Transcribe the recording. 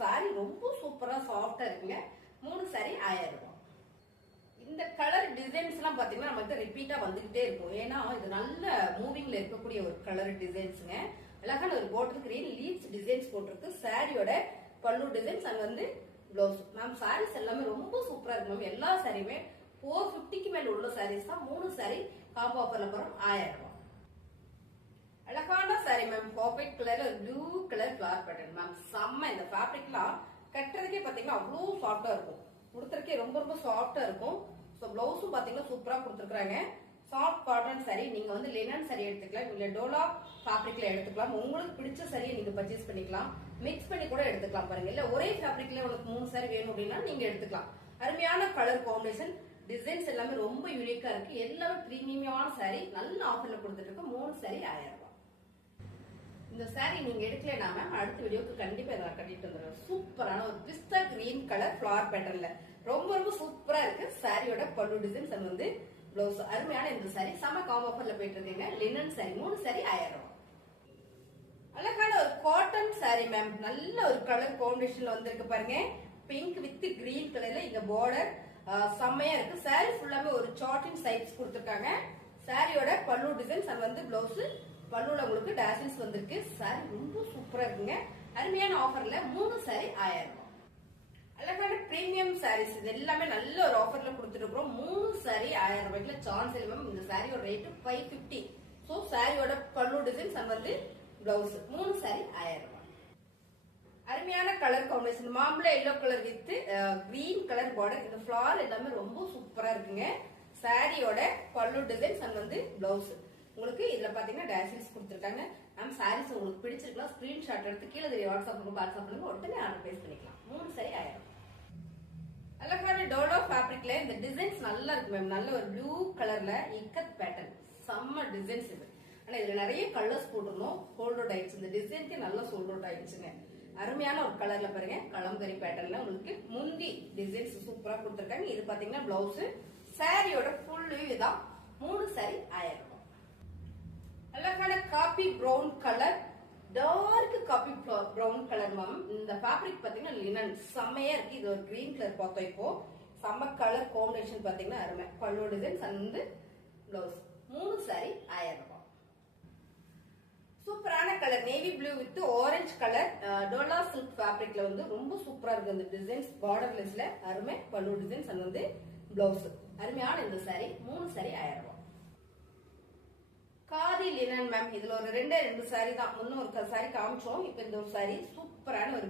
Sorry ரொம்ப சூப்பரா சாஃப்டா இருக்குங்க. 3 சாரி 1000 ரூபாய். இந்த கலர் டிசைன்ஸ் எல்லாம் பாத்தீங்கன்னா நமக்கு ரிப்பீட்டா வந்துகிட்டே இருக்கும். ஏன்னா இது நல்ல மூவிங்ல இருக்கக்கூடிய ஒரு கலர் டிசைன்ஸ்ங்க. அழகான ஒரு பார்டர் கிரீன் லீவ்ஸ் டிசைன்ஸ் போட்டிருக்கு. சாரியோட பல்லு டிசைன்ஸ் அண்ட் வந்து பிளவுஸ். மேம் சாரீஸ் எல்லாமே ரொம்ப சூப்பரா இருக்கு மேம். எல்லா சாரியுமே 450க்கு மேல உள்ள சாரீஸ் தான். 3 சாரி காம்போ ஆஃபர்ல போறோம் 1000 ரூபாய். அழகான சாரி மேம். பாக்கெட் கலர்ல blue colour flower pattern ma'am. செம்ம. இந்த ஃபேப்ரிக்லாம் கட்டுறதுக்கே பாத்தீங்கன்னா அவ்வளவு சாஃப்டா இருக்கும். கொடுத்துருக்கே ரொம்ப ரொம்ப சாஃப்டா இருக்கும். சோ பிளவுஸும் பாத்தீங்கன்னா சூப்பரா கொடுத்துருக்காங்க. Soft cotton sorry. நீங்க வந்து லினன் சாரி எடுத்துக்கலாம், இல்ல டோலா ஃபேப்ரிக்ல எடுத்துக்கலாம். உங்களுக்கு பிடிச்ச சாரியை நீங்க பர்ச்சேஸ் பண்ணிக்கலாம். மிக்ஸ் பண்ணி கூட எடுத்துக்கலாம் பாருங்க. இல்ல ஒரே ஃபேப்ரிக்ல உங்களுக்கு 3 சாரி வேணும் அப்படின்னா நீங்க எடுத்துக்கலாம். அருமையான கலர் காம்பினேஷன். டிசைன்ஸ் எல்லாமே ரொம்ப யூனிக்கா இருக்கு. எல்லாமே பிரீமியமான சாரி. நல்ல ஆஃபர்ல கொடுத்துட்டு இருக்கு. 3 சாரி 1000 ரூபாய். இந்த சாரி நீங்க எடுக்கலனா மேம் அடுத்த வீடியோக்கு கண்டிப்பா இதை கட்டிட்டு வந்துடுறேன். சூப்பரான ஒரு பிஸ்தா கிரீன் கலர் ஃபிளவர் பேட்டர்ன்ல ரொம்ப ரொம்ப சூப்பரா இருக்கு. சாரியோட பல்லு டிசைன்ஸ் அண்ட் வந்து பிளவுஸ். அருமையான இந்த சாரி செம காம்போ ஆஃபர்ல போயிட்டு இருக்கீங்க. லினன் சாரி 3 சாரி 1000 ரூபாய். அழகான ஒரு காட்டன் சாரி மேம். நல்ல ஒரு கலர் காம்பினேஷன்ல வந்திருக்கு பாருங்க. பிங்க் வித் கிரீன் கலர்ல இங்க பார்டர் செம்மையா இருக்கு. சாரி ஃபுல்லாமே ஒரு சார்ட்டிங் சைட்ஸ் கொடுத்திருக்காங்க. சாரியோட பல்லு டிசைன்ஸ் அண்ட் வந்து பிளவுஸ். பல்லுல உங்களுக்கு டாசல்ஸ் வந்திருக்கு. சாரி ரொம்ப சூப்பரா இருக்குங்க. அருமையான ஆஃபர்ல 3 சாரி 1000 ரூபாய். அழகான பிரீமியம் சாரீஸ். இது எல்லாமே நல்ல ஒரு ஆஃபர்ல கொடுத்துட்டு இருக்கோம். 3 சாரி 1000 ரூபாய்க்குல சான்ஸ் இல்லை மேம். இந்த சாரியோட ரேட் 550. சோ சாரியோட பல்லு டிசைன்ஸ் அண்ட் வந்து பிளவுஸ். 3 சாரி 1000 ரூபாய். அருமையான கலர் காம்பினேஷன். மாம்பழ yellow colour with green colour border. இந்த ஃபிளவர் எல்லாமே ரொம்ப சூப்பரா இருக்குங்க. சாரியோட பல்லு டிசைன்ஸ் அண்ட் வந்து பிளவுஸ். உங்களுக்கு இதுல பாத்தீங்கன்னா டேசல்ஸ் கொடுத்துருக்காங்க. மேம் சாரீஸ் உங்களுக்கு பிடிச்சிருக்கலாம் ஸ்கிரீன்ஷாட் எடுத்து கீழே தெரிய வாட்ஸ்அப் பண்ணுங்க. உடனே ஆர்டர் பிளேஸ் பண்ணிக்கலாம். 3 சாரி 1000. அழகான டோலோ ஃபேப்ரிக்ல இந்த டிசைன்ஸ் நல்லா இருக்கு மேம். நல்ல ஒரு ப்ளூ கலர்ல இக்கத் பேட்டர்ன். செம்ம டிசைன்ஸ் இது. ஆனா இதுல நிறைய கலர்ஸ் போட்டிருந்தோம். சோல்ட் அவுட் ஆயிடுச்சு. இந்த டிசைனுக்கு நல்லா சோல்ட் அவுட் ஆயிடுச்சுங்க. அருமையான ஒரு கலர்ல பாருங்க. கலம்கரி பேட்டர்ன்ல உங்களுக்கு முந்தி டிசைன்ஸ் சூப்பரா கொடுத்துருக்காங்க. இது பாத்தீங்கன்னா பிளவுஸ். சாரியோட ஃபுல் இதான். 3 சாரி 1000 ரூபாய். அழகான coffee brown colour. Dark coffee brown colour ma'am. இந்த ஃபேப்ரிக் பாத்தீங்கன்னா லினன் செம்மையா இருக்கு. இது ஒரு கிரீன் கலர் பார்த்தோம். இப்போ செம்ம கலர் காம்பினேஷன் பாத்தீங்கன்னா அருமை. பல்லு டிசைன்ஸ் அண்ட் பிளவுஸ். 3 சாரி 1000 ரூபாய். சூப்பரான colour navy blue with orange colour dola silk ஃபேப்ரிக்ல வந்து ரொம்ப சூப்பரா இருக்கு. இந்த டிசைன்ஸ் பார்டர்லெஸ்ல அருமை. பல்லு டிசைன்ஸ் அண்ட் வந்து பிளவுஸ். அருமையான இந்த சாரி 3 சாரி 1000 ரூபாய். Khadi linen ma'am. இதுல ஒரு ரெண்டு சாரி தான். முன்ன ஒரு சாரி காமிச்சோம். இப்ப இந்த ஒரு சாரி சூப்பரான ஒரு